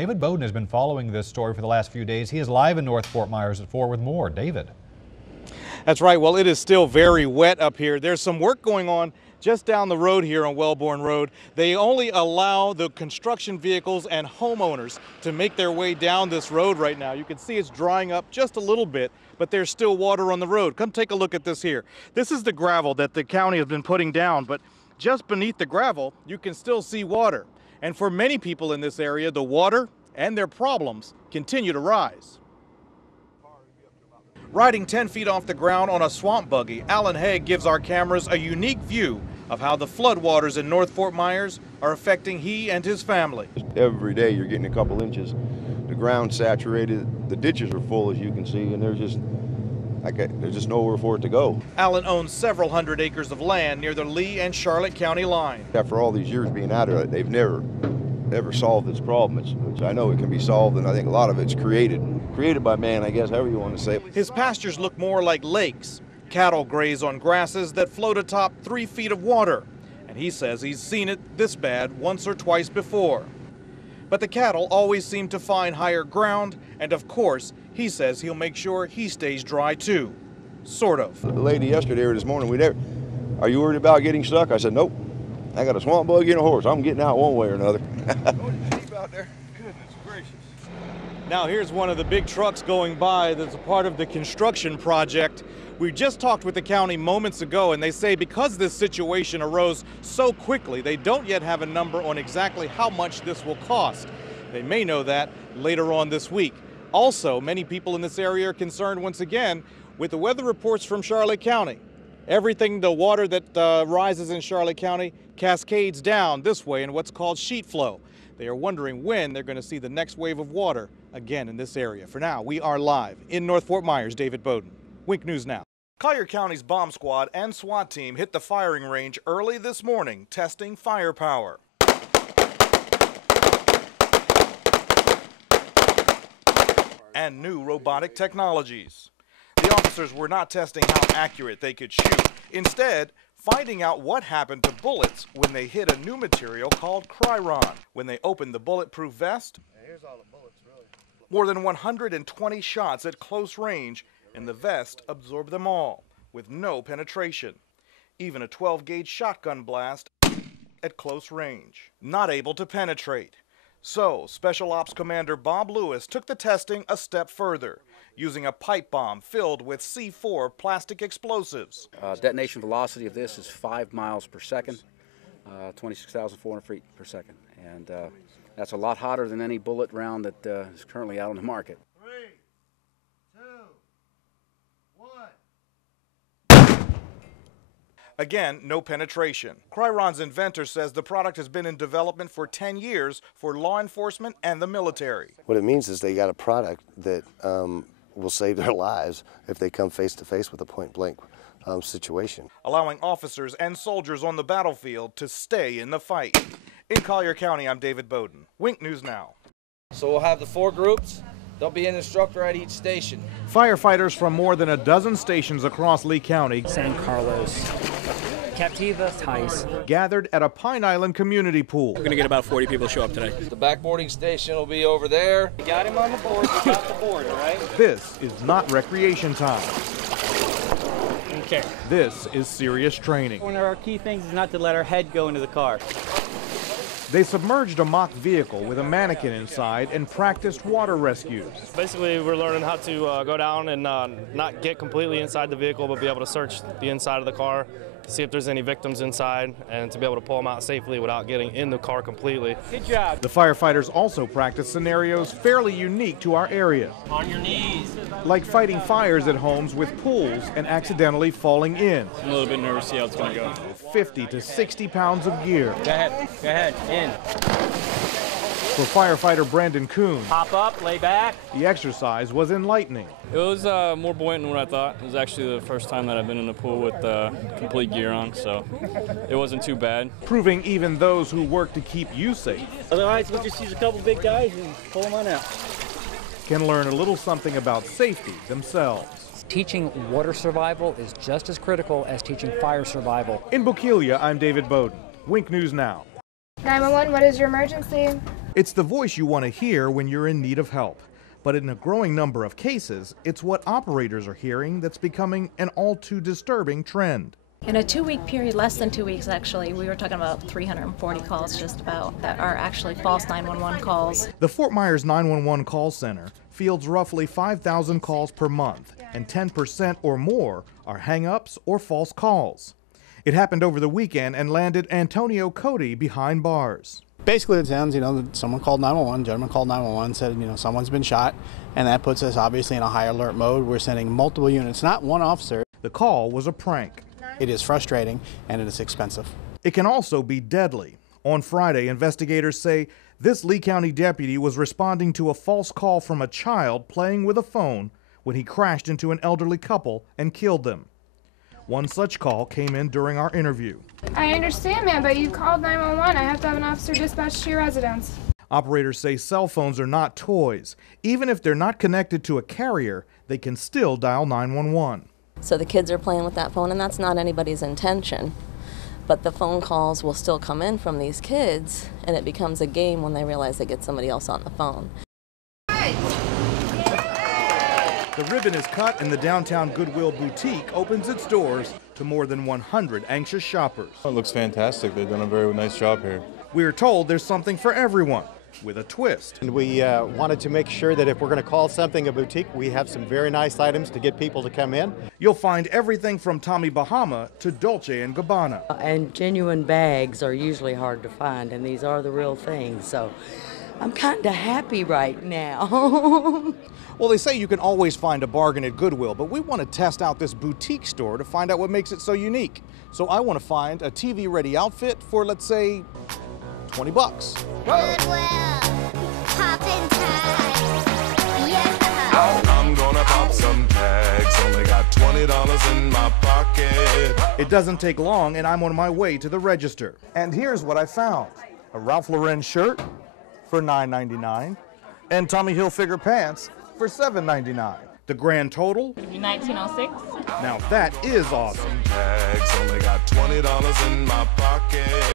David Bodden has been following this story for the last few days. He is live in North Fort Myers at 4 with more. David. That's right. Well, it is still very wet up here. There's some work going on just down the road here on Wellborn Road. They only allow the construction vehicles and homeowners to make their way down this road right now. You can see it's drying up just a little bit, but there's still water on the road. Come take a look at this here. This is the gravel that the county has been putting down, but just beneath the gravel, you can still see water. And for many people in this area, the water and their problems continue to rise. Riding 10 feet off the ground on a swamp buggy, Alan Haig gives our cameras a unique view of how the floodwaters in North Fort Myers are affecting he and his family. Every day you're getting a couple inches. The ground's saturated, the ditches are full as you can see, and there's just nowhere for it to go. Alan owns several hundred acres of land near the Lee and Charlotte County line. After all these years being out of it, they've never solved this problem, which I know it can be solved, and I think a lot of it's created by man, I guess, however you want to say it. His pastures look more like lakes. Cattle graze on grasses that float atop 3 feet of water, and he says he's seen it this bad once or twice before. But the cattle always seem to find higher ground, and of course, he says he'll make sure he stays dry too. Sort of. The lady yesterday or this morning, are you worried about getting stuck? I said, nope. I got a swamp buggy and a horse. I'm getting out one way or another. Out there. Goodness gracious. Now here's one of the big trucks going by that's a part of the construction project. We just talked with the county moments ago, and they say because this situation arose so quickly, they don't yet have a number on exactly how much this will cost. They may know that later on this week. Also, many people in this area are concerned once again with the weather reports from Charlotte County. Everything, the water that rises in Charlotte County cascades down this way in what's called sheet flow. They are wondering when they're going to see the next wave of water again in this area. For now, we are live in North Fort Myers. David Bodden, Wink News Now. Collier County's bomb squad and SWAT team hit the firing range early this morning, testing firepower. And new robotic technologies. The officers were not testing how accurate they could shoot. Instead, finding out what happened to bullets when they hit a new material called Kryron. When they opened the bulletproof vest, here's all the bullets, really. More than 120 shots at close range, and the vest absorbed them all, with no penetration. Even a 12-gauge shotgun blast at close range, not able to penetrate. So, Special Ops Commander Bob Lewis took the testing a step further, using a pipe bomb filled with C4 plastic explosives. Detonation velocity of this is 5 miles per second, 26,400 feet per second. And that's a lot hotter than any bullet round that is currently out on the market. 3, 2, 1. Again, no penetration. Kryron's inventor says the product has been in development for 10 years for law enforcement and the military. What it means is they got a product that will save their lives if they come face to face with a point-blank situation. Allowing officers and soldiers on the battlefield to stay in the fight. In Collier County, I'm David Bodden. Wink News Now. So we'll have the 4 groups. There'll be an instructor at each station. Firefighters from more than a dozen stations across Lee County, San Carlos, Captiva, Tice, gathered at a Pine Island community pool. We're going to get about 40 people to show up today. The backboarding station will be over there. You got him on the board, you got the board, all right? This is not recreation time. Okay. This is serious training. One of our key things is not to let our head go into the car. They submerged a mock vehicle with a mannequin inside and practiced water rescues. Basically, we're learning how to go down and not get completely inside the vehicle, but be able to search the inside of the car, see if there's any victims inside, and to be able to pull them out safely without getting in the car completely. Good job. The firefighters also practiced scenarios fairly unique to our area. On your knees. Like fighting fires at homes with pools and accidentally falling in. I'm a little bit nervous to see how it's going to go. 50 to 60 pounds of gear. Go ahead, in. For firefighter Brandon Kuhn, Pop up, lay back. the exercise was enlightening. It was more buoyant than what I thought. It was actually the first time that I've been in a pool with complete gear on, so it wasn't too bad. Proving even those who work to keep you safe Otherwise, we'll just use a couple big guys and pull them on out. can learn a little something about safety themselves. Teaching water survival is just as critical as teaching fire survival. In Bokeelia, I'm David Bodden. Wink News Now. 911, what is your emergency? It's the voice you want to hear when you're in need of help. But in a growing number of cases, it's what operators are hearing that's becoming an all too disturbing trend. In a 2-week period, less than 2 weeks actually, we were talking about 340 calls just about that are actually false 911 calls. The Fort Myers 911 call center fields roughly 5,000 calls per month, and 10% or more are hang-ups or false calls. It happened over the weekend and landed Antonio Cody behind bars. Basically, it sounds, someone called 911, gentleman called 911, said, someone's been shot, and that puts us obviously in a high alert mode. We're sending multiple units, not one officer. The call was a prank. It is frustrating and it is expensive. It can also be deadly. On Friday, investigators say this Lee County deputy was responding to a false call from a child playing with a phone when he crashed into an elderly couple and killed them. One such call came in during our interview. I understand, ma'am, but you called 911. I have to have an officer dispatched to your residence. Operators say cell phones are not toys. Even if they're not connected to a carrier, they can still dial 911. So the kids are playing with that phone, and that's not anybody's intention. But the phone calls will still come in from these kids, and it becomes a game when they realize they get somebody else on the phone. The ribbon is cut and the downtown Goodwill boutique opens its doors to more than 100 anxious shoppers. It looks fantastic. They've done a very nice job here. We are told there's something for everyone, with a twist. And we wanted to make sure that if we're going to call something a boutique, we have some very nice items to get people to come in. You'll find everything from Tommy Bahama to Dolce & Gabbana. And genuine bags are usually hard to find, and these are the real things, so I'm kind of happy right now. Well, they say you can always find a bargain at Goodwill, but we want to test out this boutique store to find out what makes it so unique. So I want to find a TV-ready outfit for, let's say, 20 bucks. Goodwill, poppin' tags, yeah. I'm gonna pop some tags, only got $20 in my pocket. It doesn't take long, and I'm on my way to the register. And here's what I found. A Ralph Lauren shirt for $9.99 and Tommy Hilfiger pants for $7.99. The grand total? It'd be $19.06. Now that is awesome. Tags, only got $20 in my pocket.